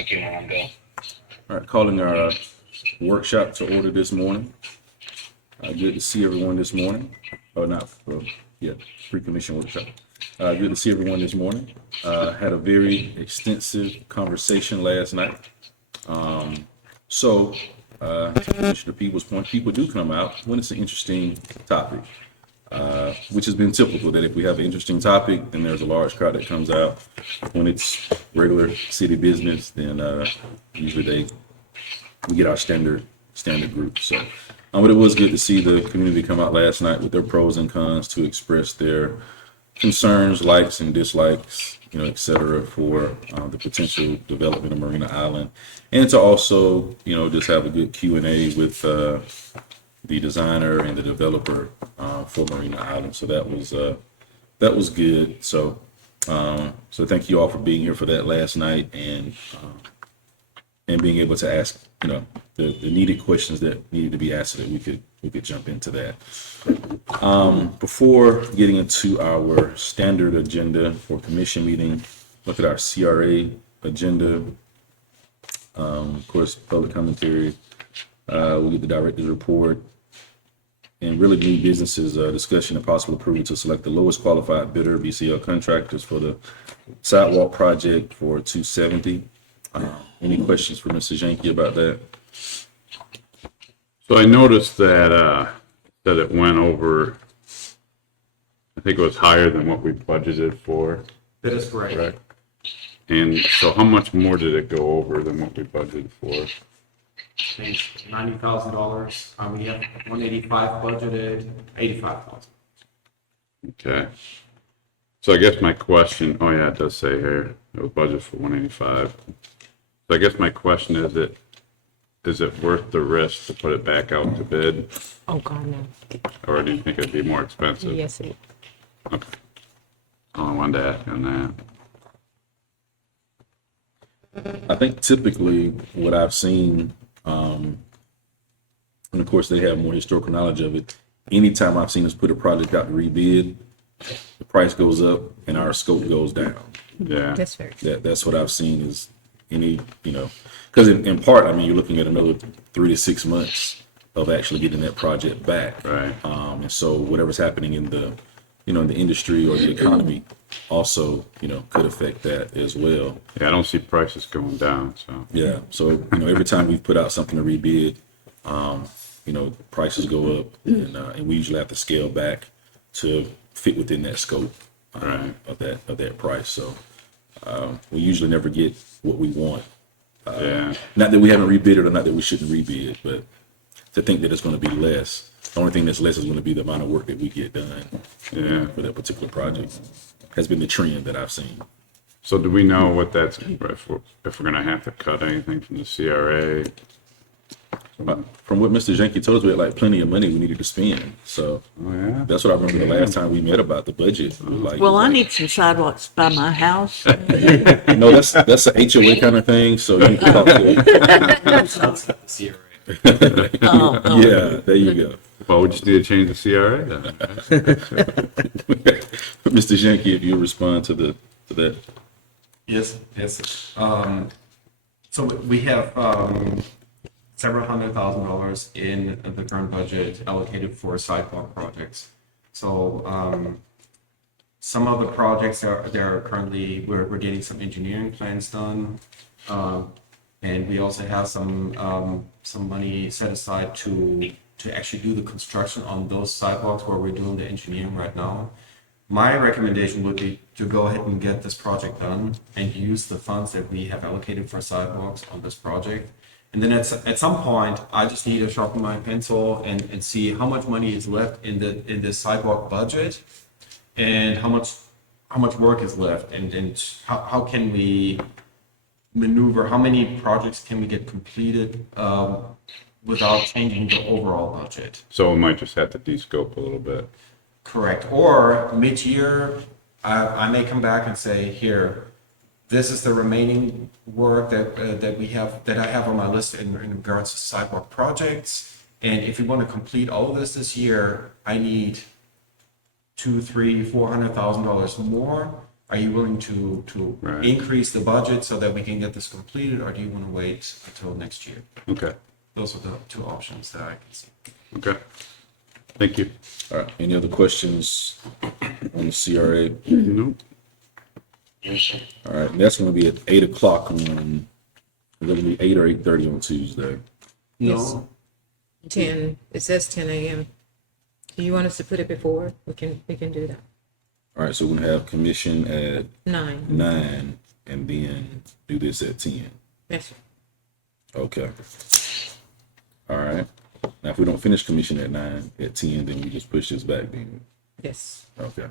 Thank you, and I'm done. All right, calling our workshop to order this morning. Good to see everyone this morning. Oh, not, well, yeah, pre-commission workshop. Good to see everyone this morning. Had a very extensive conversation last night. To Commissioner Peoples' point, people do come out when it's an interesting topic, which has been typical that if we have an interesting topic, then there's a large crowd that comes out. When it's regular city business, then usually we get our standard group. So, but it was good to see the community come out last night with their pros and cons to express their concerns, likes and dislikes, et cetera, for the potential development of Marina Island, and to also, just have a good Q&A with the designer and the developer for Marina Island. So that was good. So thank you all for being here for that last night and being able to ask, the needed questions that needed to be asked so that we could jump into that. Before getting into our standard agenda for commission meeting, look at our CRA agenda. Of course, public commentary. We'll get the director's report and really new businesses discussion and possible approval to select the lowest qualified bidder, BCL contractors, for the sidewalk project for 270. Any questions for Mr. Janke about that? So I noticed that it went over, I think it was higher than what we budgeted for. That is correct. Correct. And so how much more did it go over than what we budgeted for? I think $90,000. We have 185 budgeted, 85,000. Okay. So I guess my question, oh yeah, it does say here, it was budgeted for 185. So I guess my question is it worth the risk to put it back out to bid? Oh, God, no. Or do you think it'd be more expensive? Yes, it. Okay. All I wanted to ask on that. I think typically what I've seen, and of course they have more historical knowledge of it, anytime I've seen us put a project out to rebid, the price goes up and our scope goes down. Yeah. That's very. That's what I've seen is because in part, I mean, you're looking at another 3 to 6 months of actually getting that project back. Right. And so whatever's happening in the, in the industry or the economy also, could affect that as well. Yeah, I don't see prices going down, so. Yeah. So, every time we've put out something to rebid, prices go up and we usually have to scale back to fit within that scope Right. of that price. So we usually never get what we want. Yeah. Not that we haven't rebid it or not that we shouldn't rebid, but to think that it's going to be less. The only thing that's less is going to be the amount of work that we get done Yeah. for that particular project. Has been the trend that I've seen. So do we know what that's, if we're gonna have to cut anything from the CRA? From what Mr. Janke told us, we had like plenty of money we needed to spend. So Oh, yeah? that's what I remember the last time we met about the budget. It was like, Well, I need some sidewalks by my house. no, that's an HOA kind of thing. So you can talk to CRA. yeah, there you go. Well, we just need to change the CRA then. Mr. Janke, if you respond to that. Yes. So we have several $100,000 in the current budget allocated for sidewalk projects. So some of the projects they're currently we're getting some engineering plans done, and we also have some money set aside to actually do the construction on those sidewalks where we're doing the engineering right now. My recommendation would be to go ahead and get this project done and use the funds that we have allocated for sidewalks on this project. And then at some point, I just need to sharpen my pencil and see how much money is left in the sidewalk budget and how much work is left and how can we maneuver, how many projects can we get completed without changing the overall budget. So we might just have to de-scope a little bit. Correct. Or mid-year, I may come back and say, here, this is the remaining work that we have, that I have on my list in regards to sidewalk projects. And if we want to complete all of this year, I need $200,000, $300,000, $400,000 more. Are you willing to Right. increase the budget so that we can get this completed, or do you want to wait until next year? Okay, Those are the two options that I can see. okay. Thank you. All right, any other questions on the CRA? Nope. All right, that's gonna be at 8 o'clock on, it's gonna be 8 or 8:30 on Tuesday. No, 10, it says 10 a.m. Do you want us to put it before? We can do that. All right, so we're gonna have commission at 9. 9 and then do this at 10. Yes, sir. Okay. All right. Now, if we don't finish commission at 9, at 10, then we just push this back then. Yes. Okay.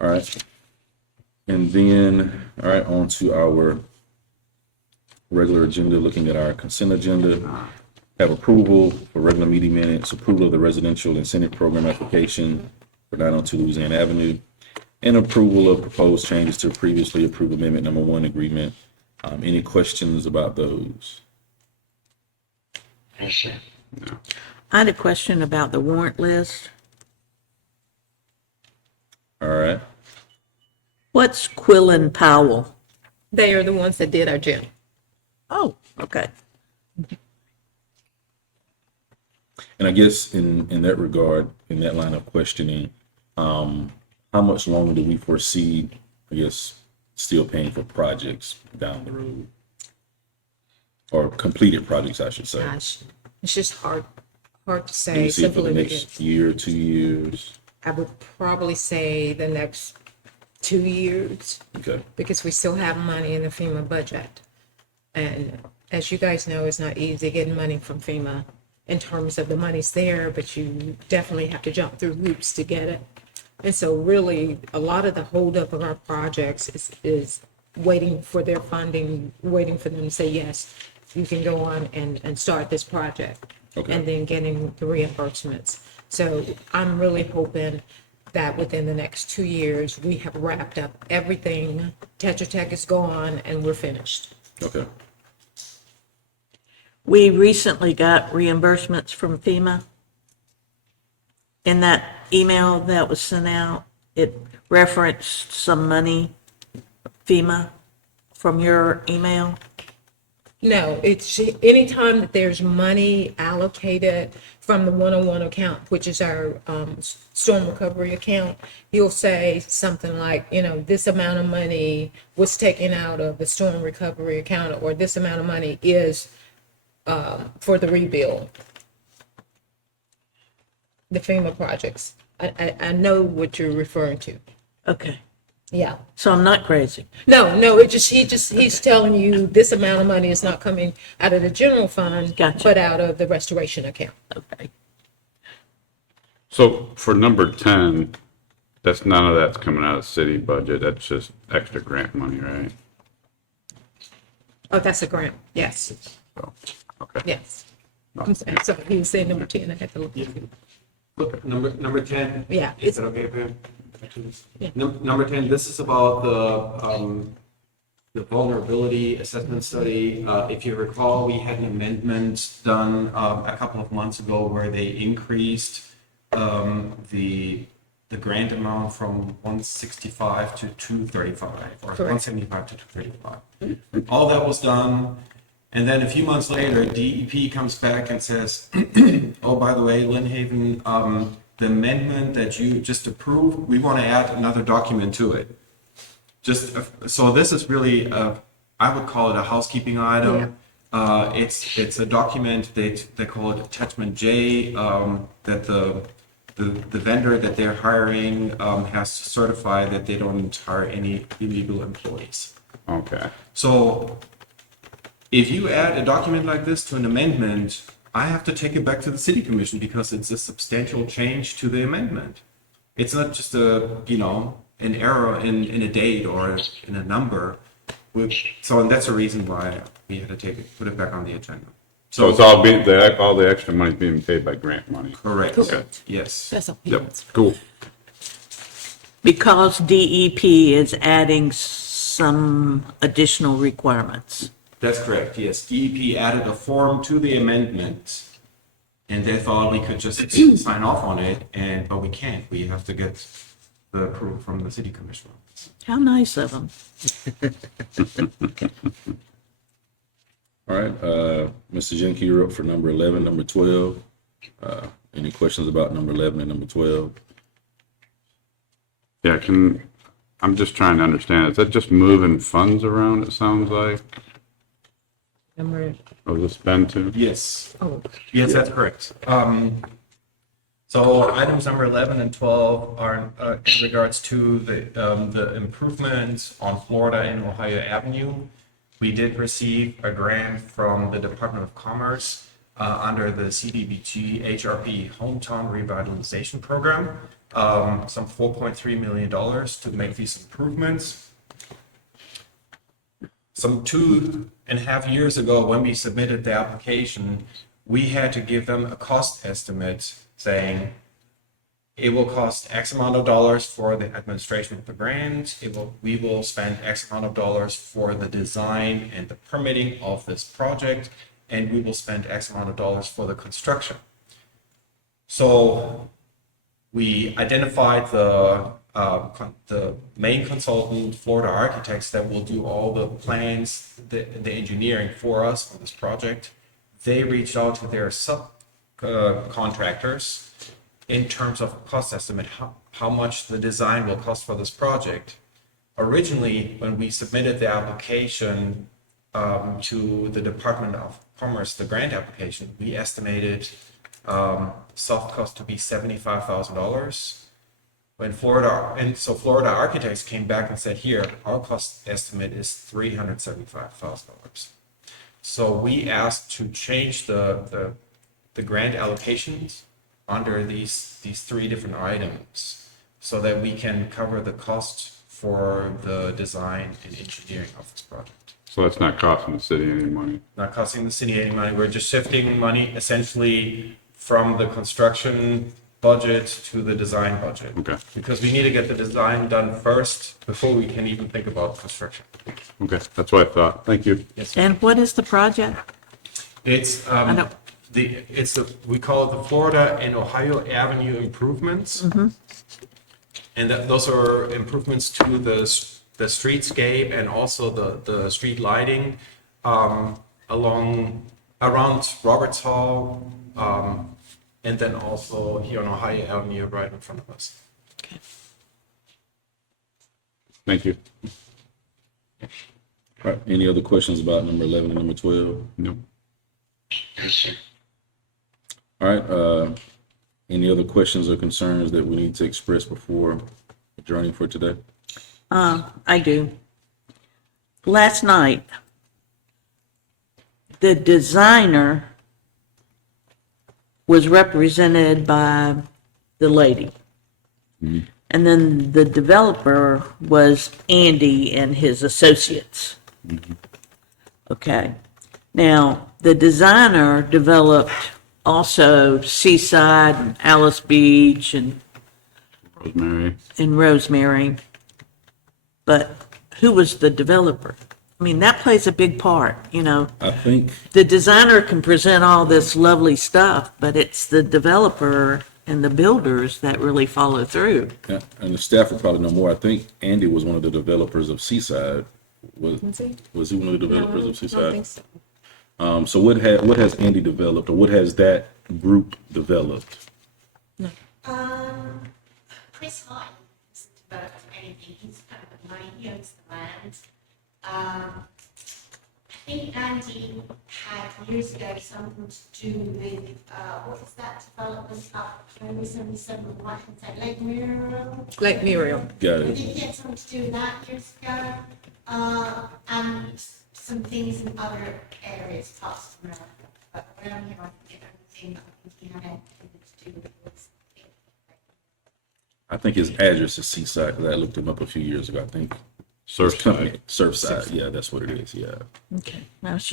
All right. And then, all right, on to our regular agenda, looking at our consent agenda. Have approval for regular meeting minutes, approval of the residential incentive program application for 902 Louisiana Avenue, and approval of proposed changes to previously approved amendment number 1 agreement. Any questions about those? I had a question about the warrant list. All right. What's Quillen Powell? They are the ones that did our gym. Oh, okay. And I guess in that regard, in that line of questioning, how much longer do we foresee, I guess, still paying for projects down the road? Or completed projects, I should say. Gosh, it's just hard to Do say. you see it for the Simple as it next is. year, 2 years? I would probably say the next 2 years, Okay, because we still have money in the FEMA budget. And as you guys know, it's not easy getting money from FEMA in terms of the money's there, but you definitely have to jump through hoops to get it. And so really, a lot of the holdup of our projects is waiting for their funding, waiting for them to say, yes, you can go on and start this project. Okay. And then getting the reimbursements. So I'm really hoping that within the next 2 years, we have wrapped up everything. Tetra Tech is gone and we're finished. okay. We recently got reimbursements from FEMA. In that email that was sent out, it referenced some money, FEMA, from your email. No, it's anytime that there's money allocated from the 101 account, which is our storm recovery account, you'll say something like, this amount of money was taken out of the storm recovery account, or this amount of money is for the rebuild. The FEMA projects. I know what you're referring to. Okay, Yeah. so I'm not crazy. No, he's telling you this amount of money is not coming out of the general fund, Gotcha. but out of the restoration account. Okay. So for number 10, that's none of that's coming out of the city budget. That's just extra grant money, right? Oh, that's a grant. Yes, So, okay. yes. I'm sorry, he was saying number 10. I had to look. look, number 10. Yeah, Is it's, that okay, Pam? Yeah. Number 10, this is about the vulnerability assessment study. If you recall, we had an amendment done a couple of months ago where they increased the grant amount from 165 to 235, or Correct. 175 to 235. All that was done. And then a few months later, DEP comes back and says, oh, by the way, Lynn Haven, the amendment that you just approved, we want to add another document to it. So this is really, I would call it a housekeeping item. It's a document, they call it attachment J, that the vendor that they're hiring has to certify that they don't hire any illegal employees. Okay. So if you add a document like this to an amendment, I have to take it back to the city commission because it's a substantial change to the amendment. It's not just an error in a date or in a number. And that's the reason why we had to put it back on the agenda. So it's all all the extra money being paid by grant money. Correct. Correct. Yes. that's all. Yep, cool. Because DEP is adding some additional requirements. That's correct, yes. DEP added a form to the amendment, and they thought we could just sign off on it, but we can't. We have to get the approval from the city commissioner. How nice of them. All right, Mr. Jenke, you're up for number 11, number 12. Any questions about number 11 and number 12? Yeah, I'm just trying to understand, is that just moving funds around, it sounds like? Number, Or the spend to? Yes. oh, Yes, that's correct. So items number 11 and 12 are in regards to the improvements on Florida and Ohio Avenue. We did receive a grant from the Department of Commerce under the CDBG HRP Hometown Revitalization Program, some $4.3 million to make these improvements. Some 2.5 years ago, when we submitted the application, we had to give them a cost estimate saying it will cost X amount of dollars for the administration of the grant. We will spend X amount of dollars for the design and the permitting of this project, and we will spend X amount of dollars for the construction. So we identified the main consultant, Florida Architects, that will do all the plans, the engineering for us on this project. They reached out to their subcontractors in terms of cost estimate, how much the design will cost for this project. Originally, when we submitted the application to the Department of Commerce, the grant application, we estimated soft cost to be $75,000. When Florida Architects came back and said, here, our cost estimate is $375,000. So we asked to change the grant allocations under these three different items so that we can cover the cost for the design and engineering of this project. So that's not costing the city any money? Not costing the city any money. We're just shifting money essentially from the construction budget to the design budget. Okay. Because we need to get the design done first before we can even think about construction. Okay, that's what I thought. Thank you. Yes. And what is the project? It's know. we call it the Florida and Ohio Avenue improvements. And those are improvements to the streetscape and also the street lighting around Roberts Hall, and then also here on Ohio Avenue right in front of us. Thank you. All right, any other questions about number 11 and number 12? No. All right, any other questions or concerns that we need to express before adjourning for today? I do. Last night, the designer was represented by the lady. And then the developer was Andy and his associates. Okay. Now, the designer developed also Seaside and Alice Beach and Rosemary. But who was the developer? I mean, that plays a big part, you know. I think, The designer can present all this lovely stuff, but it's the developer and the builders that really follow through. yeah, and the staff would probably know more. I think Andy was one of the developers of Seaside. Was he one of the developers of I don't Seaside? think so. So what has Andy developed, or what has that group developed? Chris Hart hasn't developed anything. He's kind of the money, he owns the land. I think Andy had years ago something to do with, what was that development up where 77 Washington, Lake Muriel? Lake Muriel. Got I it. think he had something to do with that years ago. And some things in other areas, parts of America. But around here, I think everything, I think he had anything to do with this. I think his address is Seaside, because I looked him up a few years ago, I think. Surfside. Surfside, yeah, that's what it is, yeah. Okay. I was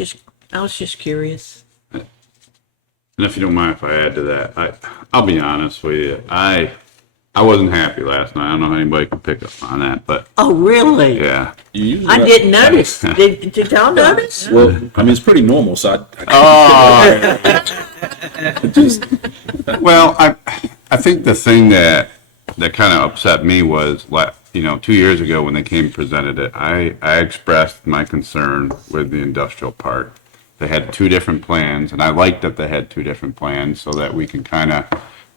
just curious. And if you don't mind if I add to that, I'll be honest with you. I wasn't happy last night. I don't know how anybody can pick up on that, but Oh, really? yeah. You usually I didn't notice. Did y'all notice? Well, I mean, it's pretty normal, so just, Well, I think the thing that kind of upset me was 2 years ago when they came and presented it, I expressed my concern with the industrial park. They had two different plans, and I liked that they had two different plans so that we can kind of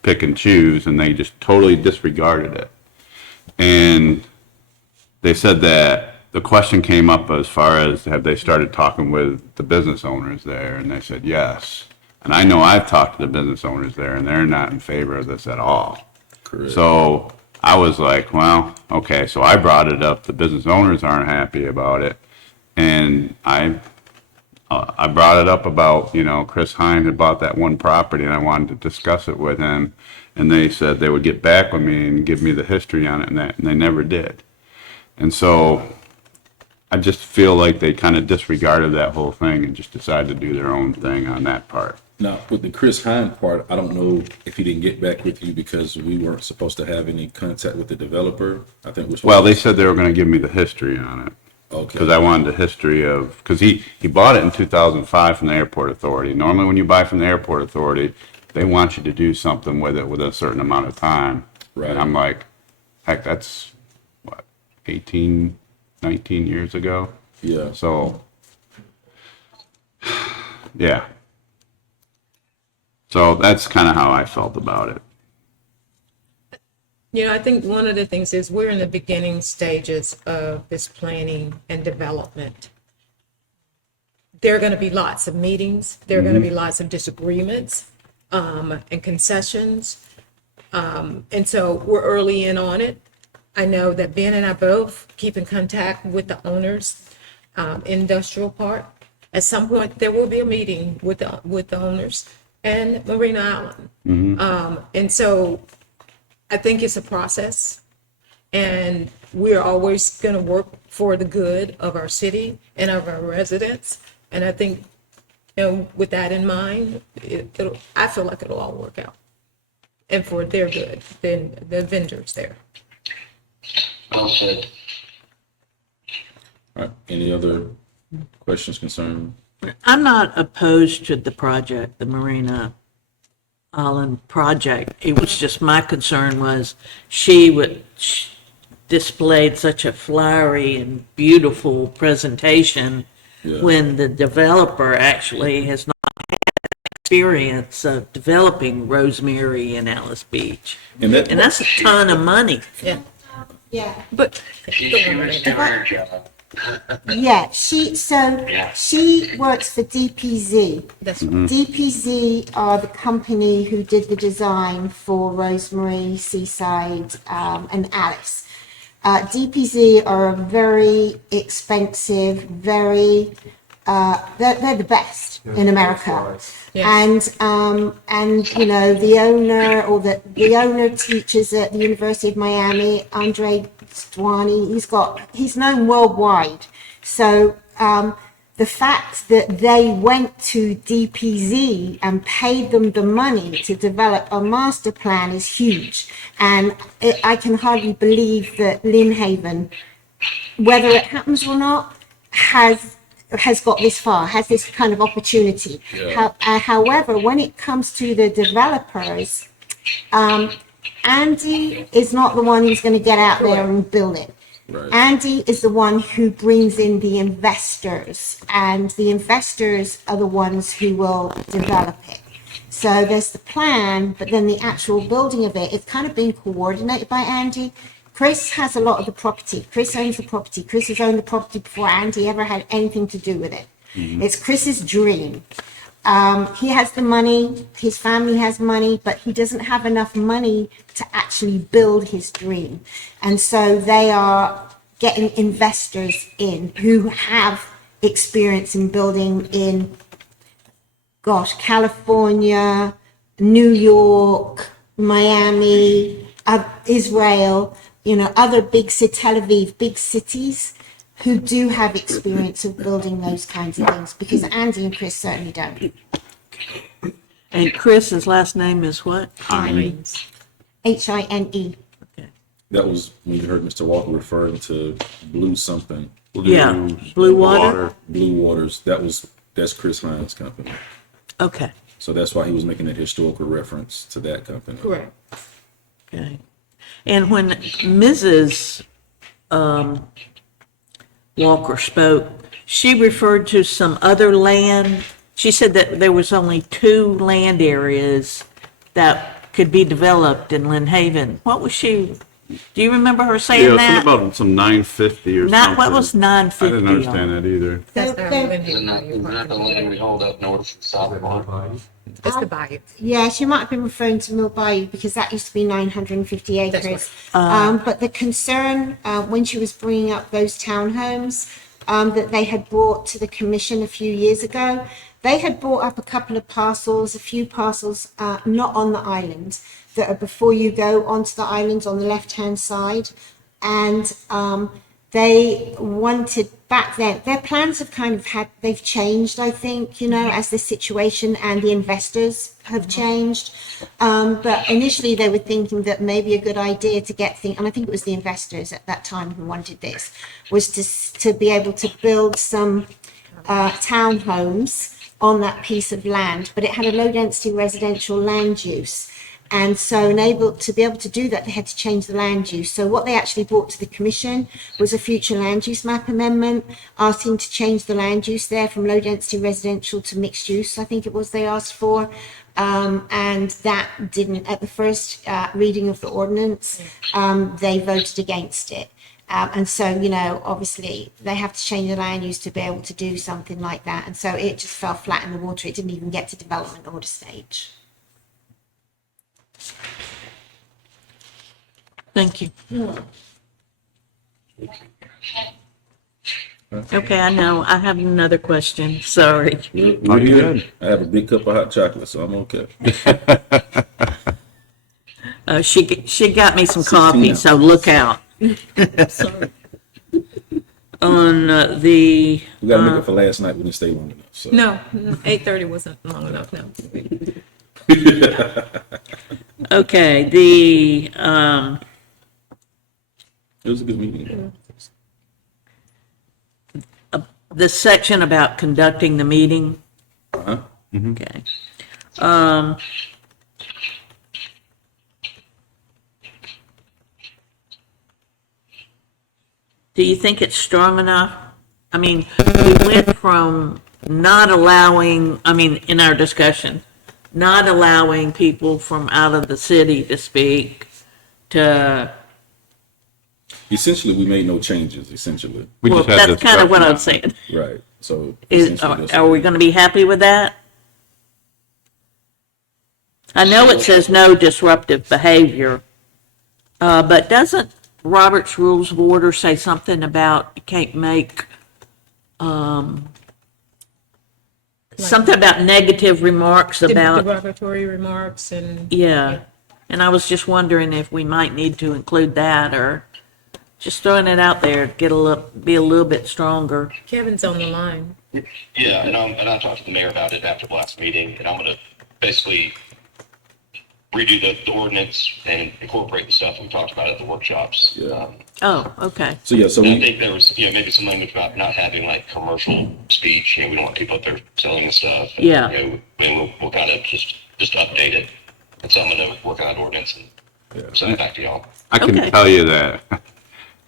pick and choose, and they just totally disregarded it. And they said that the question came up as far as have they started talking with the business owners there, and they said yes. And I know I've talked to the business owners there, and they're not in favor of this at all. Correct. So I was like, well, okay, so I brought it up. The business owners aren't happy about it. And I brought it up about, Chris Hine had bought that one property and I wanted to discuss it with him. And they said they would get back with me and give me the history on it, and they never did. And so I just feel like they kind of disregarded that whole thing and just decided to do their own thing on that part. Now, with the Chris Hine part, I don't know if he didn't get back with you because we weren't supposed to have any contact with the developer. I think we're supposed Well, they said they were going to give me the history on it. Okay. Because I wanted the history of, because he bought it in 2005 from the airport authority. Normally when you buy from the airport authority, they want you to do something with it within a certain amount of time. Right. And I'm like, heck, that's what, 18, 19 years ago? Yeah. So, yeah. So that's kind of how I felt about it. I think one of the things is we're in the beginning stages of this planning and development. There are going to be lots of meetings. There are going to be lots of disagreements and concessions. And so we're early in on it. I know that Ben and I both keep in contact with the owners, industrial park. At some point, there will be a meeting with the owners and Marina Island. And so I think it's a process, and we're always going to work for the good of our city and of our residents. And I think, with that in mind, I feel like it'll all work out, and for their good, then the vendors there. Well said. All right. Any other questions, concerns? I'm not opposed to the project, the Marina Island project. It was just, my concern was she displayed such a flowery and beautiful presentation Yeah. when the developer actually has not had experience of developing Rosemary and Alice Beach. And that, And that's a ton of money. Yeah, Yeah, but She was doing her job. yeah, she works for DPZ. that's DPZ are the company who did the design for Rosemary, Seaside, and Alice. DPZ are a very expensive, they're the best in America. Yes. And the owner teaches at the University of Miami, Andre Stwani. He's known worldwide. So the fact that they went to DPZ and paid them the money to develop a master plan is huge. And I can hardly believe that Lynn Haven, whether it happens or not, has got this far, has this kind of opportunity. Yeah. However, when it comes to the developers, Andy is not the one who's going to get out there and build it. Right. Andy is the one who brings in the investors, and the investors are the ones who will develop it. So there's the plan, but then the actual building of it, it's kind of being coordinated by Andy. Chris has a lot of the property. Chris owns the property. Chris has owned the property before Andy ever had anything to do with it. It's Chris's dream. He has the money, his family has money, but he doesn't have enough money to actually build his dream. And so they are getting investors in who have experience in building in, California, New York, Miami, Israel, other big cities, Tel Aviv, big cities who do have experience of building those kinds of things, because Andy and Chris certainly don't. And Chris's last name is what? Hines. Hine. that was when you heard Mr. Walker referring to blue something, Yeah, Blue Water. Blue Waters. That's Chris Hines' company. Okay, So that's why he was making that historical reference to that company. Correct. okay. And when Mrs. Walker spoke, she referred to some other land. She said that there was only 2 land areas that could be developed in Lynn Haven. What was she, do you remember her Yeah, saying something that? about some 950 or something. Not, what was I 950 didn't understand on? that either. That's They're- not they're- Lynn Isn't that, Haven isn't that the land we hold up north from Southmore? It's the bayou. Yeah, she might have been referring to Mill Bayou because that used to be 950 acres. That's But the concern, when she was bringing up those townhomes, that they had brought to the commission a few years ago, they had brought up a couple of parcels, a few parcels, not on the island, that are before you go onto the island on the left-hand side. And, they wanted back then, their plans have kind of they've changed, I think, as the situation and the investors have changed. But initially they were thinking that maybe a good idea to get things, and I think it was the investors at that time who wanted this, was to be able to build some townhomes on that piece of land, but it had a low density residential land use. And so to be able to do that, they had to change the land use. So what they actually brought to the commission was a future land use map amendment, asking to change the land use there from low density residential to mixed use, I think it was they asked for. And that didn't, at the first reading of the ordinance, they voted against it. And so, obviously they have to change the land use to be able to do something like that. And so it just fell flat in the water. It didn't even get to development order stage. Thank you. Okay, I know. I have another question. Sorry. We're here. I have a big cup of hot chocolate, so I'm okay. She got me some 16 coffee, so look out. Sorry. On the, We gotta make it for last night. We didn't stay long enough, so. No, 8:30 wasn't long enough, no. okay, It was a good meeting. the section about conducting the meeting. Uh-huh. Okay. Do you think it's strong enough? I mean, we went from not allowing, in our discussion, not allowing people from out of the city to speak to, Essentially, we made no changes, essentially. We well, just had that's kind of what I'm discussion. saying. Right, so. Is, essentially just- are we going to be happy with that? I know it says no disruptive behavior, but doesn't Robert's Rules of Order say something about you can't make, something about negative remarks about, Derogatory remarks and. yeah. And I was just wondering if we might need to include that or just throwing it out there, be a little bit stronger. Kevin's on the line. Yeah, and I talked to the mayor about it after the last meeting, and I'm gonna basically redo the ordinance and incorporate the stuff we talked about at the workshops. Yeah. Oh, okay. So, yeah, so And I we, think there was, maybe some language about not having like commercial speech, we don't want people up there selling and stuff. And, Yeah. We'll kind of just update it. And so I'm gonna work on that ordinance and send it back to y'all. I can Okay. tell you that,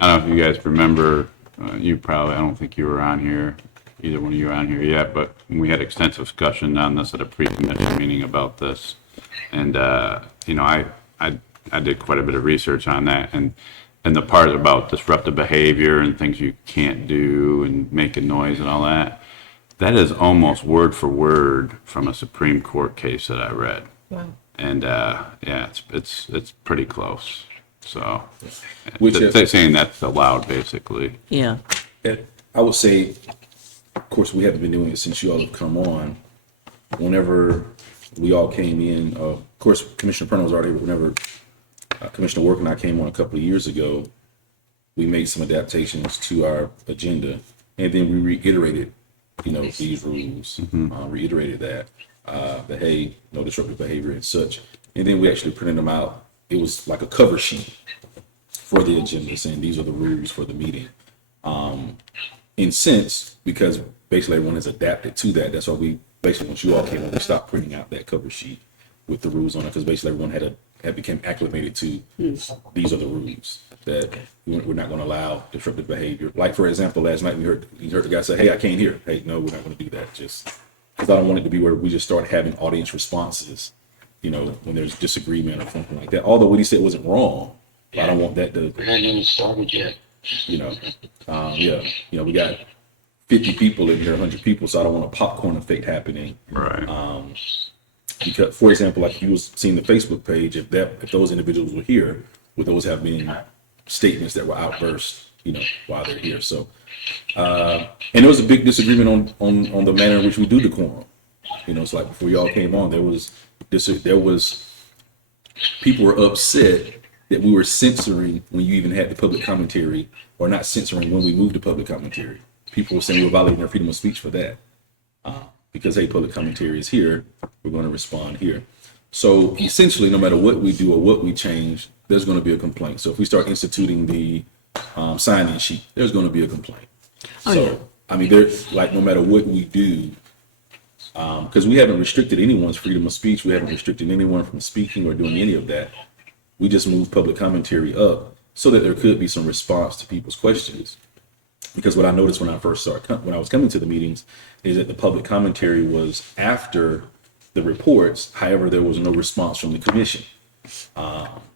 I don't know if you guys remember, I don't think you were on here, either one of you were on here yet, but we had extensive discussion on this at a pre-commission meeting about this. And, I did quite a bit of research on that and the part about disruptive behavior and things you can't do and making noise and all that, that is almost word for word from a Supreme Court case that I read. Wow. And, yeah, it's pretty close. So, Which they're is- saying that's allowed, basically. Yeah. I would say, of course, we haven't been doing it since you all have come on. Whenever we all came in, of course, Commissioner Purnell was already here, whenever Commissioner Work and I came on a couple of years ago, we made some adaptations to our agenda, and then we reiterated, these rules, reiterated that, hey, no disruptive behavior and such. And then we actually printed them out. It was like a cover sheet for the agenda saying these are the rules for the meeting. In sense, because basically everyone has adapted to that. That's why we basically, once you all came on, we stopped printing out that cover sheet with the rules on it, because basically everyone had become acclimated to these are the rules. that we're not going to allow disruptive behavior. Like, for example, last night you heard the guy say, "Hey, I can't hear." Hey, no, we're not going to do that. Just because I don't want it to be where we just start having audience responses, when there's disagreement or something like that. Although what he said wasn't wrong, but I don't want that to, We haven't even started yet. we got 50 people in here, 100 people, so I don't want a popcorn effect happening. Right. Because, for example, like if you was seeing the Facebook page, if those individuals were here, would those have been statements that were outbursts, while they're here? So, and there was a big disagreement on the manner in which we do decorum. It's like before y'all came on, there was people were upset that we were censoring when you even had the public commentary, or not censoring when we moved to public commentary. People were saying we were violating their freedom of speech for that. Because, hey, public commentary is here, we're going to respond here. So essentially, no matter what we do or what we change, there's going to be a complaint. So if we start instituting the sign-in sheet, there's going to be a complaint. I mean, there's like, no matter what we do, because we haven't restricted anyone's freedom of speech, we haven't restricted anyone from speaking or doing any of that. We just moved public commentary up so that there could be some response to people's questions. Because what I noticed when I was coming to the meetings is that the public commentary was after the reports. However, there was no response from the commission.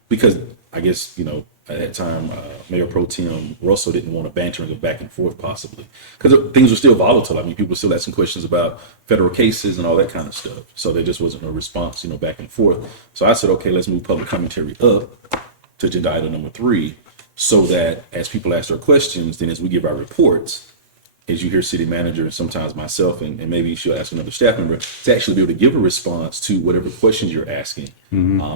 Because I guess, at that time, Mayor Pro Tem Russell didn't want to banter and go back and forth possibly. Because things were still volatile. I mean, people were still asking questions about federal cases and all that kind of stuff. So there just wasn't a response, back and forth. So I said, okay, let's move public commentary up to agenda item number 3. So that as people ask their questions, then as we give our reports, as you hear city manager and sometimes myself, and maybe she'll ask another staff member to actually be able to give a response to whatever questions you're asking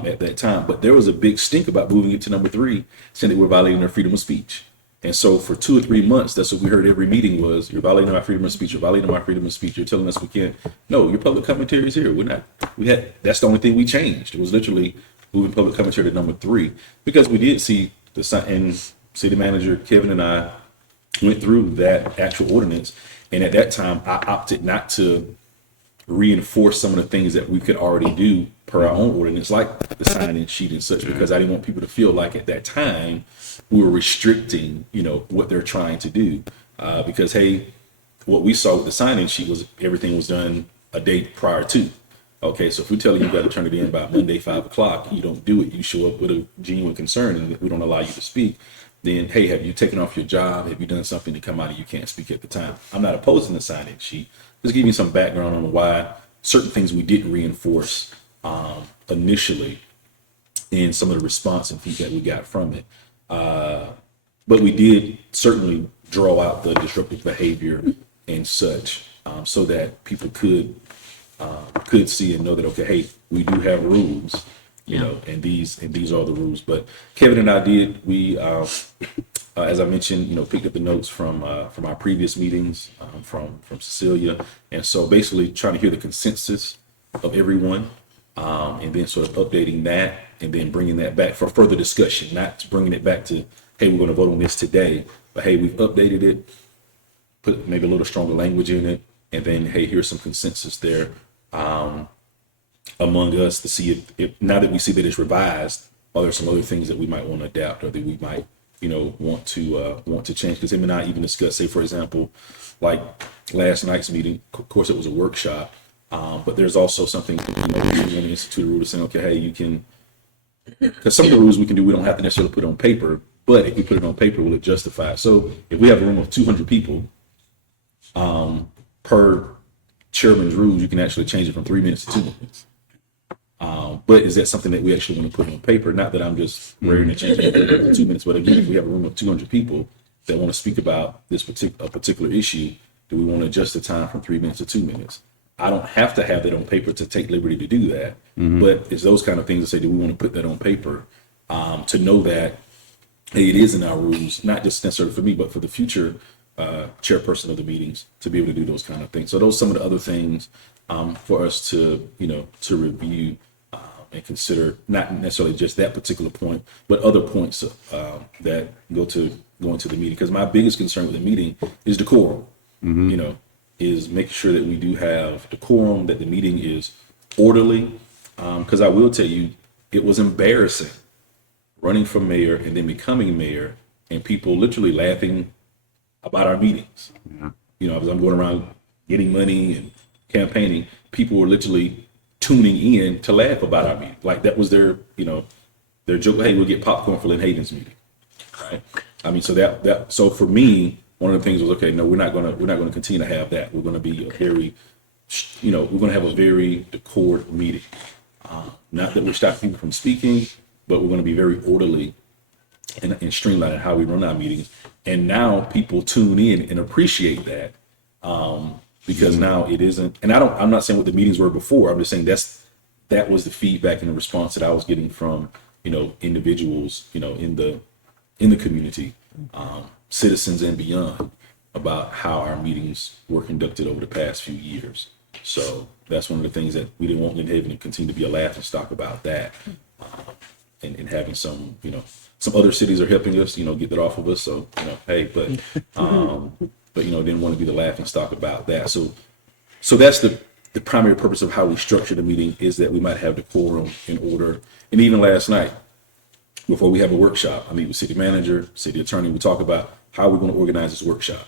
at that time. But there was a big stink about moving it to number 3, saying that we're violating their freedom of speech. And so for 2 or 3 months, that's what we heard every meeting was, you're violating my freedom of speech, you're violating my freedom of speech, you're telling us we can't. No, your public commentary is here. That's the only thing we changed. It was literally moving public commentary to number 3, because we did see and city manager Kevin and I went through that actual ordinance, and at that time I opted not to reinforce some of the things that we could already do per our own ordinance, like the sign-in sheet and such, because I didn't want people to feel like at that time we were restricting, what they're trying to do. Because, hey, what we saw with the sign-in sheet was everything was done a day prior to. Okay, so if we tell you got to turn it in by Monday, 5 o'clock, you don't do it, you show up with a genuine concern and we don't allow you to speak, then, hey, have you taken off your job? Have you done something to come out and you can't speak at the time? I'm not opposing the sign-in sheet. Just give you some background on why certain things we didn't reinforce initially and some of the response and feedback we got from it. But we did certainly draw out the disruptive behavior and such so that people could see and know that, okay, hey, we do have rules, and these are the rules. But Kevin and I we as I mentioned, picked up the notes from our previous meetings from Cecilia, and so basically trying to hear the consensus of everyone, and then sort of updating that and then bringing that back for further discussion, not bringing it back to, hey, we're going to vote on this today, but hey, we've updated it, put maybe a little stronger language in it, and then, hey, here's some consensus there among us to see if now that we see that it's revised, are there some other things that we might want to adapt or that we might, want to change? Because him and I even discussed, say, for example, like last night's meeting, of course, it was a workshop, but there's also something, we want to institute a rule to say, okay, hey, you can, because some of the rules we can do, we don't have to necessarily put on paper, but if we put it on paper, will it justify it? So if we have a room of 200 people, per chairman's rules, you can actually change it from 3 minutes to 2 minutes. But is that something that we actually want to put on paper? Not that I'm just raring to change it in 2 minutes, but again, if we have a room of 200 people that want to speak about this particular issue, do we want to adjust the time from 3 minutes to 2 minutes? I don't have to have that on paper to take liberty to do that, but it's those kind of things to say, do we want to put that on paper to know that, hey, it is in our rules, not just necessarily for me, but for the future chairperson of the meetings to be able to do those kind of things. So those are some of the other things for us to, to review and consider, not necessarily just that particular point, but other points that go into the meeting. Because my biggest concern with the meeting is decorum, is making sure that we do have decorum, that the meeting is orderly. Because I will tell you, it was embarrassing running for mayor and then becoming mayor, and people literally laughing about our meetings. Yeah. You know, as I'm going around getting money and campaigning, people were literally tuning in to laugh about our meeting. Like that was their, you know, their joke. Hey, we'll get popcorn for Lynn Hayden's meeting, right? I mean, so so for me, one of the things was, okay, no, we're not gonna continue to have that. We're gonna be a very, you know, we're gonna have a very decored meeting. Not that we're stopping people from speaking, but we're gonna be very orderly and streamline how we run our meetings. And now people tune in and appreciate that. Because now it isn't, and I'm not saying what the meetings were before. I'm just saying that was the feedback and the response that I was getting from, you know, individuals, you know, in the community, citizens and beyond, about how our meetings were conducted over the past few years. So that's one of the things that we didn't want Lynn Haven to continue to be a laughing stock about that, and having some, you know, some other cities are helping us, you know, get that off of us. So, you know, hey, but you know, didn't want to be the laughing stock about that. So that's the primary purpose of how we structure the meeting, is that we might have decorum and order. And even last night, before we have a workshop, I meet with city manager, city attorney, we talk about how we're going to organize this workshop.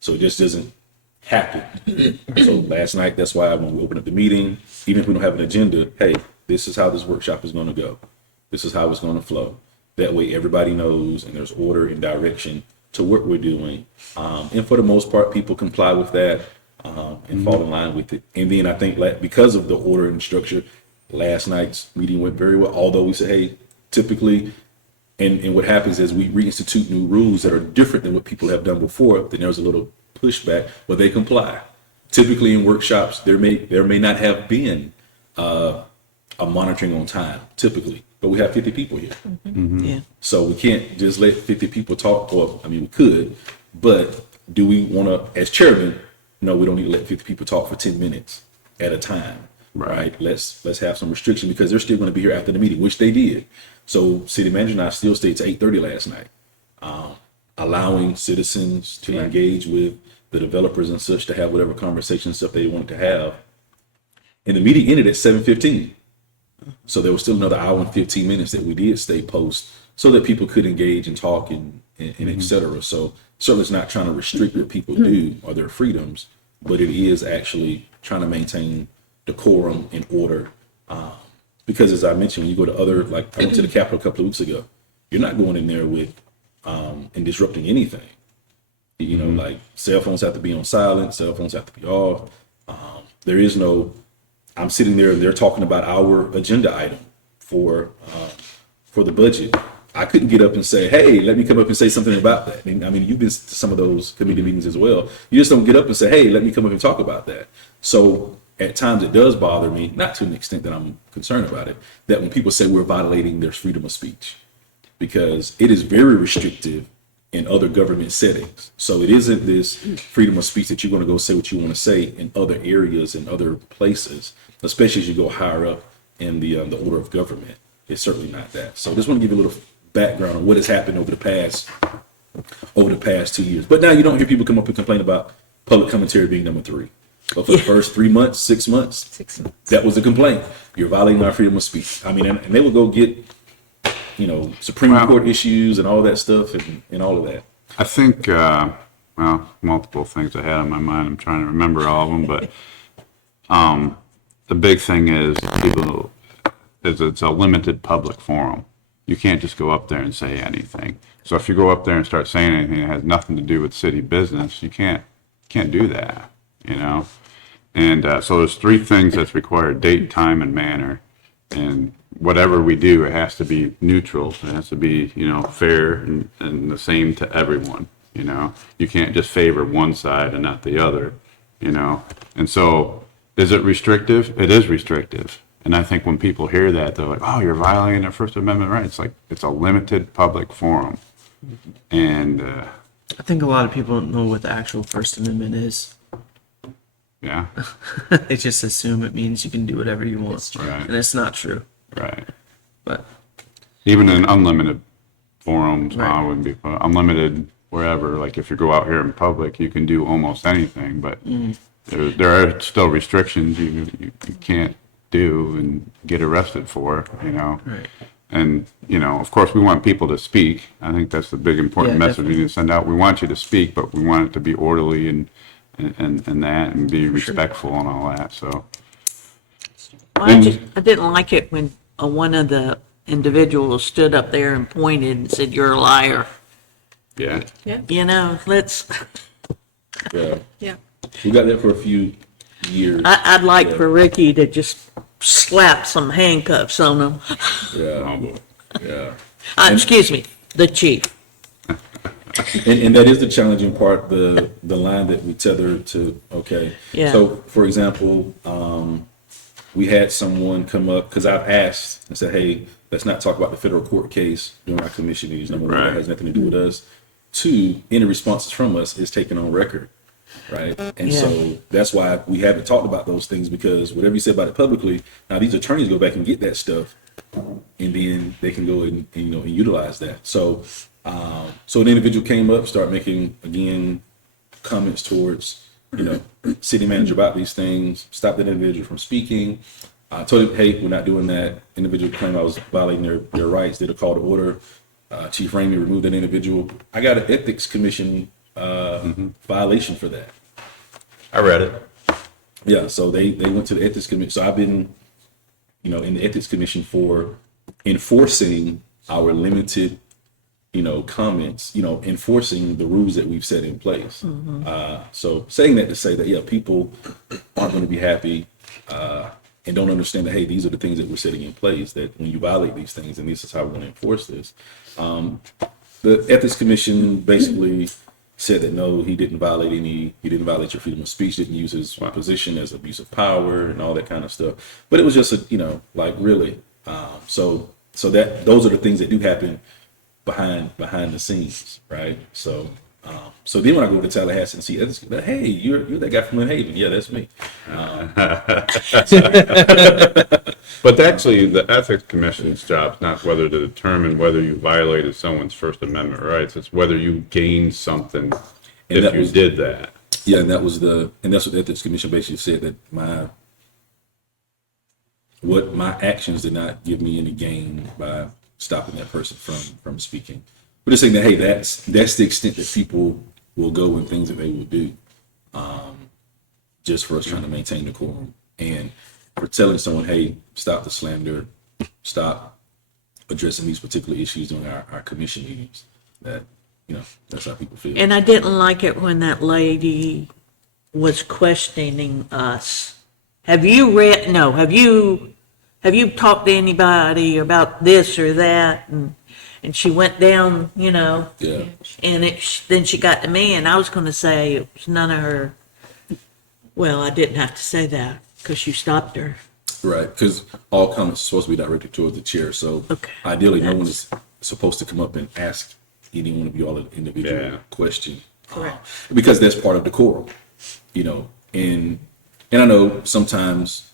So it just doesn't happen. So last night, that's why when we open up the meeting, even if we don't have an agenda, hey, this is how this workshop is going to go. This is how it's going to flow. That way everybody knows and there's order and direction to what we're doing. And for the most part, people comply with that, and fall in line with it. And then I think because of the order and structure, last night's meeting went very well. Although we say, hey, typically, and what happens is we reinstitute new rules that are different than what people have done before, then there's a little pushback, but they comply. Typically in workshops, there may not have been a monitoring on time, typically, but we have 50 people here. Yeah. So we can't just let 50 people talk. Well, I mean, we could, but do we want to, as chairman, no, we don't need to let 50 people talk for 10 minutes at a time, right? Let's have some restriction, because they're still going to be here after the meeting, which they did. So city manager and I still stayed to 8:30 last night, allowing citizens to engage with the developers and such, to have whatever conversation stuff they wanted to have. And the meeting ended at 7:15. So there was still another hour and 15 minutes that we did stay post, so that people could engage and talk and et cetera. So certainly it's not trying to restrict what people do or their freedoms, but it is actually trying to maintain decorum and order. Because as I mentioned, when you go to other, like I went to the Capitol a couple of weeks ago, you're not going in there with and disrupting anything. You know, like cell phones have to be on silent, cell phones have to be off. There is no, I'm sitting there and they're talking about our agenda item for the budget. I couldn't get up and say, hey, let me come up and say something about that. And I mean, you've been to some of those committee meetings as well. You just don't get up and say, hey, let me come up and talk about that. So at times it does bother me, not to an extent that I'm concerned about it, that when people say we're violating their freedom of speech, because it is very restrictive in other government settings. So it isn't this freedom of speech that you're going to go say what you want to say in other areas and other places, especially as you go higher up in the order of government. It's certainly not that. So I just want to give you a little background on what has happened over the past 2 years. But now you don't hear people come up and complain about public commentary being number 3. But for the first 3 months, 6 months, that was a complaint. You're violating our freedom of speech. I mean, and they would go get, you know, Supreme Court issues and all that stuff and all of that. I think, well, multiple things I had on my mind. I'm trying to remember all of them, but the big thing is it's a limited public forum. You can't just go up there and say anything. So if you go up there and start saying anything that has nothing to do with city business, you can't do that, you know? And so there's 3 things that's required: date, time, and manner. And whatever we do, it has to be neutral. It has to be, you know, fair and the same to everyone, you know? You can't just favor one side and not the other, you know? And so is it restrictive? It is restrictive. And I think when people hear that, they're like, oh, you're violating their First Amendment rights. Like, it's a limited public forum. And I think a lot of people don't know what the actual First Amendment is. yeah, They just assume it means you can do whatever you want. right, And it's not true. right. But Even in unlimited forums, Right. I wouldn't be unlimited wherever. Like if you go out here in public, you can do almost anything, but there are still restrictions you can't do and get arrested for, you know. right. And, you know, of course, we want people to speak. I think that's the big important Yeah, message we need to send out. We want you to speak, but we want it to be orderly and that, and be respectful and all that, so. Well, I didn't like it when one of the individuals stood up there and pointed and said, "You're a liar." Yeah, You know, let's, Yeah. Yeah. We got that for a few years. I'd like for Ricky to just slap some handcuffs on him. Yeah, oh boy. yeah. Excuse me, the chief. And that is the challenging part, the line that we tether to, okay. Yeah. So, for example, we had someone come up, because I've asked and said, hey, let's not talk about the federal court case during our commission meetings. Number one, that Right. has nothing to do with us. Two, any responses from us is taken on record, right? And Yeah. so that's why we haven't talked about those things, because whatever you say about it publicly, now these attorneys go back and get that stuff, and then they can go and you know, and utilize that. So, so an individual came up, started making, again, comments towards, you know, city manager about these things, stopped that individual from speaking. I told him, hey, we're not doing that. Individual claimed I was violating their rights, did a call to order. Chief Ramey removed that individual. I got an ethics commission violation for that. I read it. Yeah, so they went to the ethics commission. So I've been, you know, in the ethics commission for enforcing our limited, you know, comments, you know, enforcing the rules that we've set in place. So saying that to say that, yeah, people aren't going to be happy and don't understand that, hey, these are the things that we're setting in place, that when you violate these things, and this is how we're going to enforce this. The ethics commission basically said that no, he didn't violate your freedom of speech, didn't use his position as abuse of power and all that kind of stuff. But it was just a, you know, like really. So that those are the things that do happen behind the scenes, right? So then when I go to Tallahassee and see others, hey, you're that guy from Lynn Haven. Yeah, that's me. But actually, the Ethics Commission's job is not whether to determine whether you violated someone's First Amendment rights. It's whether you gained something if that you was- did that. Yeah, and that's what the ethics commission basically said, that my actions did not give me any gain by stopping that person from speaking. We're just saying that, hey, that's the extent that people will go and things that they will do, just for us trying to maintain the quorum, and for telling someone, hey, stop the slander, stop addressing these particular issues during our commission meetings. That, you know, that's how people feel. And I didn't like it when that lady was questioning us. Have you talked to anybody about this or that? And she went down, you know, Yeah. and then she got to me, and I was going to say it was none of her. Well, I didn't have to say that because you stopped her. Right, because all comments are supposed to be directed towards the chair. So Okay. ideally, no one is supposed to come up and ask any one of you all an individual Yeah. question. Correct. Because that's part of the quorum, you know. And I know sometimes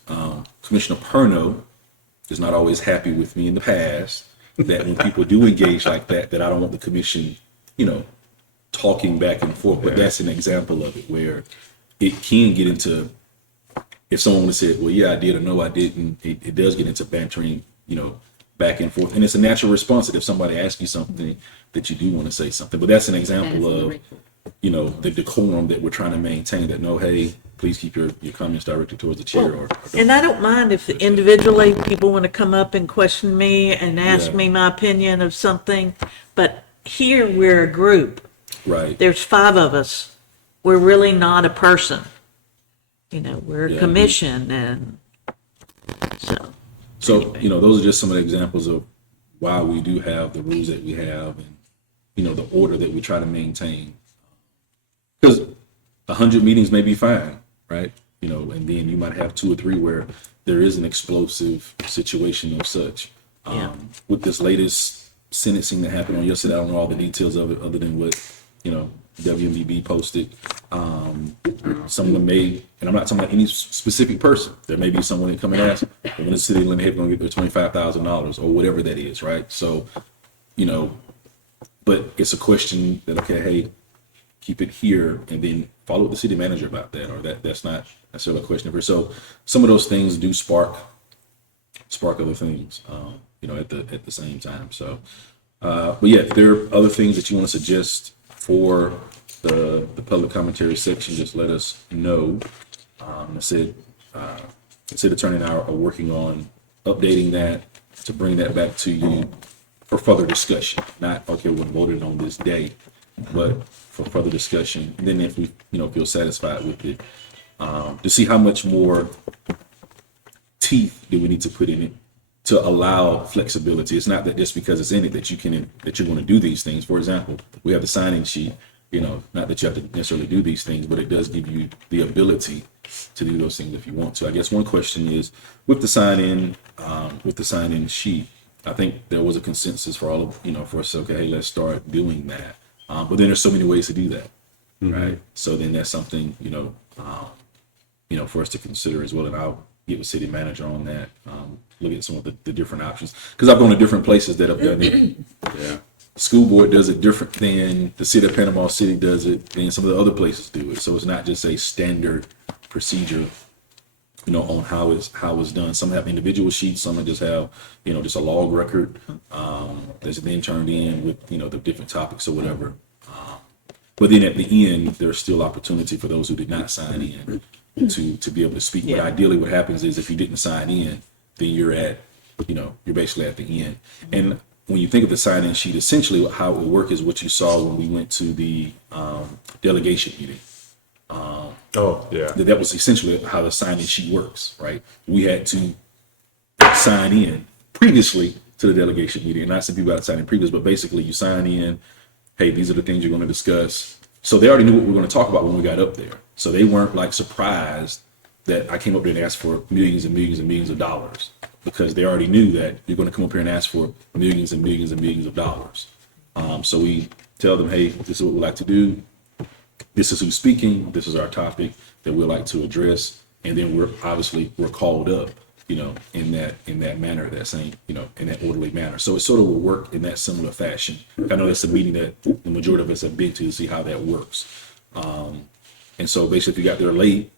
Commissioner Perno is not always happy with me in the past, that when people do engage like that I don't want the commission, you know, talking back and forth. But that's an example of it where it can get into, if someone would have said, well, yeah, I did, or no, I didn't, it does get into bantering, you know, back and forth. And it's a natural response that if somebody asks you something that you do want to say something. But that's an example of, you know, the decorum that we're trying to maintain, that no, hey, please keep your comments directed towards the chair. Or don't. And I don't mind if individually people want to come up and question me and ask Yeah. me my opinion of something, but here we're a group. Right. There's 5 of us. We're really not a person. You know, we're a Yeah. commission, and So, you know, those are just some of the examples of why we do have the rules that we have, and, you know, the order that we try to maintain. Because 100 meetings may be fine, right? You know, and then you might have 2 or 3 where there is an explosive situation of such. Yeah. With this latest sentencing that happened on yesterday, I don't know all the details of it other than what, you know, WMDB posted. Some of them may, and I'm not talking about any specific person. There may be someone that come and ask, when the city of Lynn Haven gonna get their $25,000 or whatever that is, right? So, you know, but it's a question that, okay, hey, keep it here, and then follow with the city manager about that, or that's not necessarily a question of her. So some of those things do spark other things. at the same time. So, but yeah, if there are other things that you want to suggest for the public commentary section, just let us know. I said, city attorney and I are working on updating that to bring that back to you for further discussion. Not, okay, we're voted on this day, but for further discussion. And then if we, feel satisfied with it, to see how much more teeth do we need to put in it to allow flexibility. It's not that just because it's in it that you're going to do these things. For example, we have the sign-in sheet, not that you have to necessarily do these things, but it does give you the ability to do those things if you want to. I guess one question is with the sign-in sheet, I think there was a consensus for all of, for us, okay, hey, let's start doing that. But then there's so many ways to do that, right? So then that's something, for us to consider as well. And I'll get with city manager on that, look at some of the different options. Because I've gone to different places that have done it. Yeah. School board does it different than the city of Panama City does it, and some of the other places do it. So it's not just a standard procedure, on how it's done. Some have individual sheets, some just have, just a log record that's then turned in with, the different topics or whatever. But then at the end, there's still opportunity for those who did not sign in to be able to speak. But ideally what happens is if you didn't sign in, then you're basically at the end. And when you think of the sign-in sheet, essentially how it would work is what you saw when we went to the delegation meeting. That was essentially how the sign-in sheet works, right? We had to sign in previously to the delegation meeting, and not some people had to sign in previous, but basically you sign in, hey, these are the things you're going to discuss. So they already knew what we were going to talk about when we got up there. So they weren't like surprised that I came up there and asked for millions and millions and millions of dollars, because they already knew that you're going to come up here and ask for millions and millions and millions of dollars. So we tell them, hey, this is what we like to do. This is who's speaking. This is our topic that we'd like to address. And then we're called up, in that manner, that same, in that orderly manner. So it sort of will work in that similar fashion. I know that's a meeting that the majority of us have been to see how that works. And so basically if you got there late,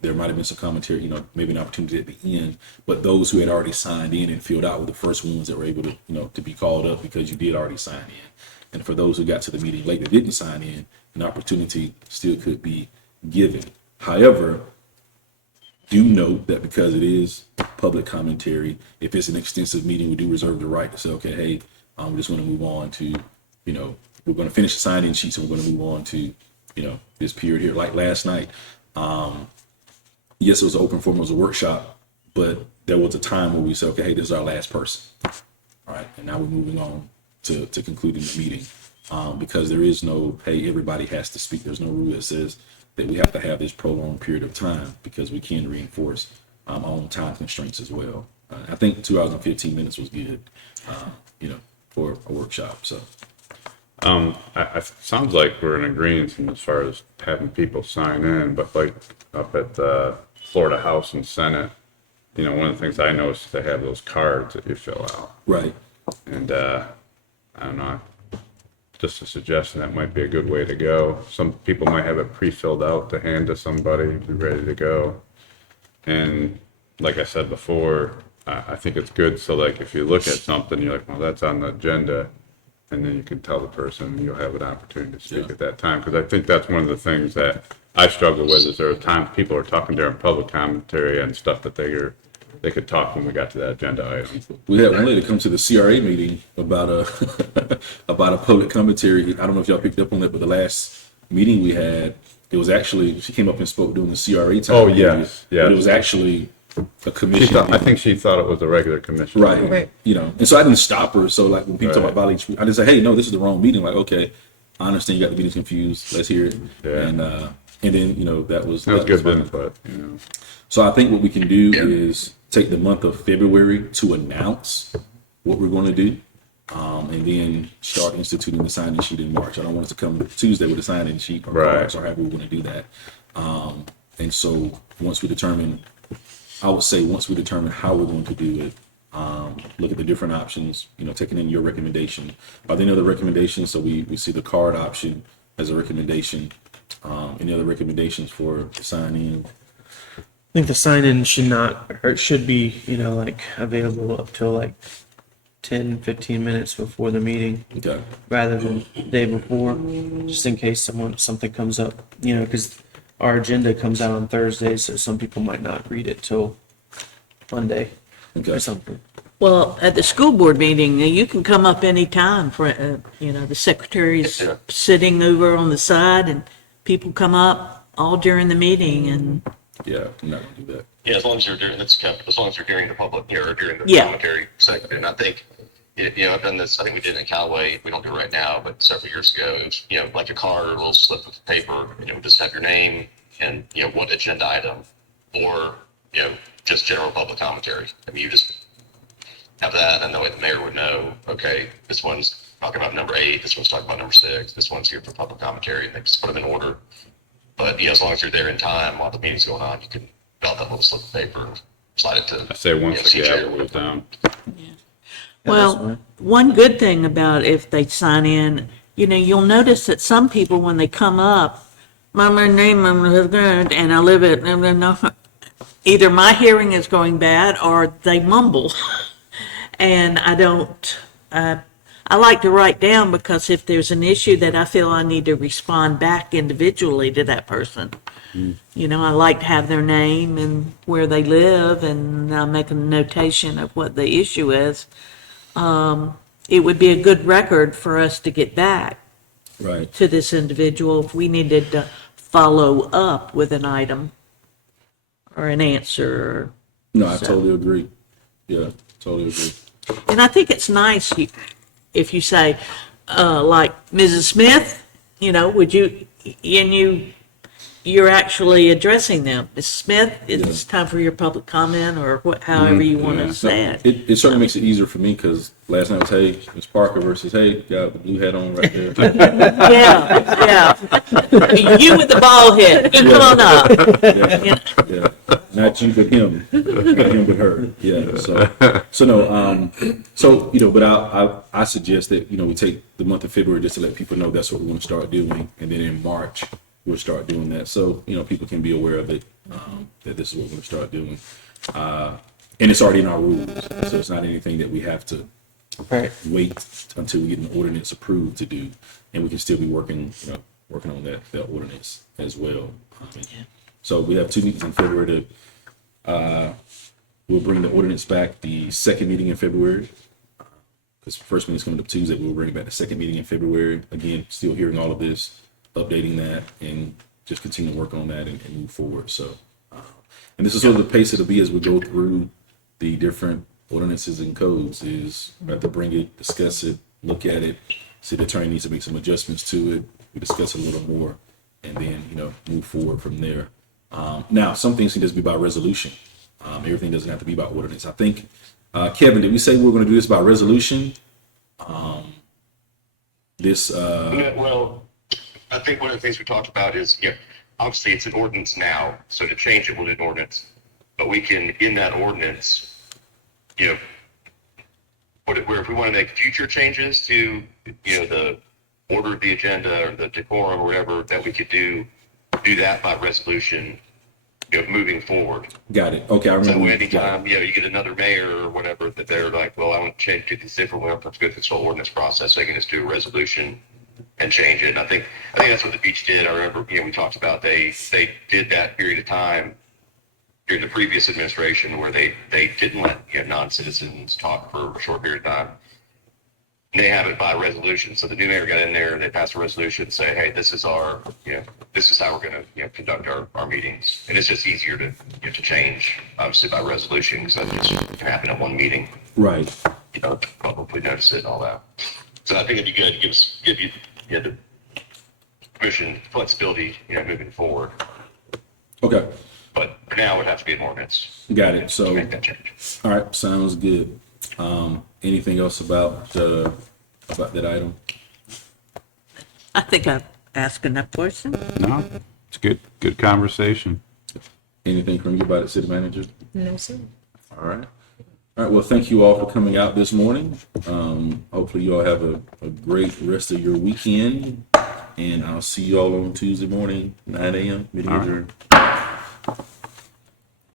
there might have been some commentary, maybe an opportunity at the end, but those who had already signed in and filled out were the first ones that were able to, to be called up because you did already sign in. And for those who got to the meeting late that didn't sign in, an opportunity still could be given. However, do note that because it is public commentary, if it's an extensive meeting, we do reserve the right to say, okay, hey, we just want to move on to, we're going to finish the sign-in sheets and we're going to move on to, this period here. Like last night, yes, it was an open forum, it was a workshop, but there was a time where we said, okay, hey, this is our last person. All right, and now we're moving on to concluding the meeting. Because there is no, hey, everybody has to speak. There's no rule that says that we have to have this prolonged period of time, because we can reinforce our own time constraints as well. I think 2 hours and 15 minutes was good, for a workshop. So. Sounds like we're in agreement as far as having people sign in, but like up at the Florida House and Senate, one of the things I noticed is they have those cards that you fill out. Right. And I don't know, just a suggestion that might be a good way to go. Some people might have it pre-filled out to hand to somebody, be ready to go. And like I said before, I think it's good. So like if you look at something, you're like, well, that's on the agenda. And then you can tell the person, and you'll have an opportunity to speak at that time. Because I think that's one of the things that I struggle with, is there are times people are talking during public commentary and stuff that they could talk when we got to that agenda item. We had one lady come to the CRA meeting about a public commentary. I don't know if y'all picked up on that, but the last meeting we had, it was actually, she came up and spoke during the CRA time. Oh, yes, yes. But it was actually a commission. I think she thought it was a regular commission. Right. Right. And so I didn't stop her. So like when people talk about violation, I didn't say, hey, no, this is the wrong meeting. Like, okay, I understand you got the meetings confused. Let's hear it. Yeah. And then, that was good fine. input, So I think what we can do is take the month of February to announce what we're going to do, and then start instituting the sign-in sheet in March. I don't want us to come Tuesday with a sign-in sheet or cards, or however we're going to do that. And so once we determine how we're going to do it, look at the different options, taking in your recommendation. By the end of the recommendations, so we see the card option as a recommendation. Any other recommendations for sign-in? think the sign-in should not, or it should be, like available up till like 10, 15 minutes before the meeting Okay. rather than the day before, just in case something comes up, because our agenda comes out on Thursday, so some people might not read it till Monday Okay. or something. Well, at the school board meeting, you can come up anytime for, the secretary's Yeah. sitting over on the side and people come up all during the meeting and, Yeah, I'm not gonna do that. Yeah, as long as you're during, as long as you're during the public, or during the Yeah. commentary segment. And I think, I've done this, I think we did it in Callaway, we don't do it right now, but several years ago, it was, like a card or a little slip of paper, just have your name and, what agenda item, or, just general public commentary. I mean, you just have that, and that way the mayor would know, okay, this one's talking about number 8, this one's talking about number 6, this one's here for public commentary, and they just put them in order. But, as long as you're there in time while the meeting's going on, you can fill out that little slip of paper and slide it to. I say once the CJ or gavel goes down. well, one good thing about if they sign in, you'll notice that some people, when they come up, my name, and I live at, either my hearing is going bad or they mumble. And I don't, I like to write down because if there's an issue that I feel I need to respond back individually to that person, I like to have their name and where they live, and I make a notation of what the issue is. It would be a good record for us to get back Right. to this individual if we needed to follow up with an item or an answer. No, I So- totally agree. Yeah, totally agree. And I think it's nice if you say, like, Mrs. Smith, would you, and you're actually addressing them. Mrs. Smith, it's time for your public comment, or however you want to say it. It certainly makes it easier for me because last night was, hey, Ms. Parker versus, hey, got the blue hat on right there. Yeah. You with the bald head, you come on up. Yeah, not you, but him, not him, but her. Yeah. So no. But I suggest that we take the month of February just to let people know that's what we want to start doing, and then in March we'll start doing that. So people can be aware of it, that this is what we're going to start doing, and it's already in our rules, so it's not anything that we have to Right. wait until we get an ordinance approved to do, and we can still be working on that ordinance as well. So we have 2 meetings in February to, we'll bring the ordinance back the second meeting in February, because first meeting's coming up Tuesday. We'll bring it back the second meeting in February. Again, still hearing all of this, updating that, and just continue to work on that and move forward. So, and this is sort of the pace it'll be as we go through the different ordinances and codes. Is we have to bring it, discuss it, look at it, see the attorney needs to make some adjustments to it. We discuss it a little more, and then move forward from there. Now, some things can just be by resolution. Everything doesn't have to be by ordinance. I think, Kevin, did we say we were going to do this by resolution? Yeah, well, I think one of the things we talked about is, obviously it's an ordinance now, so to change it, we'll do an ordinance. But we can, in that ordinance, put it where if we want to make future changes to, the order of the agenda or the decorum or whatever, that we could do that by resolution, moving forward. Got it. Okay, I remember. So we- anytime, you get another mayor or whatever, that they're like, well, I want to change to this different, we don't have to go through this whole ordinance process, they can just do a resolution and change it. And I think that's what the beach did. I remember, we talked about, they did that period of time during the previous administration where they didn't let, non-citizens talk for a short period of time. And they have it by resolution. So the new mayor got in there and they passed a resolution saying, hey, this is our, this is how we're going to, conduct our meetings. And it's just easier to change, obviously, by resolution, because that just can happen at one meeting. Right. Probably notice it and all that. So I think it'd be good to give you the commission flexibility, moving forward. Okay. But now it would have to be an ordinance Got it. to So, make that change. all right, sounds good. Anything else about that item? I think I've asked enough questions. No, it's good conversation. Anything from you about it, city manager? No, sir. All right. All right. Well, thank you all for coming out this morning. Hopefully you all have a great rest of your weekend, and I'll see you all on Tuesday morning, 9 a.m. Meeting All right. adjourned.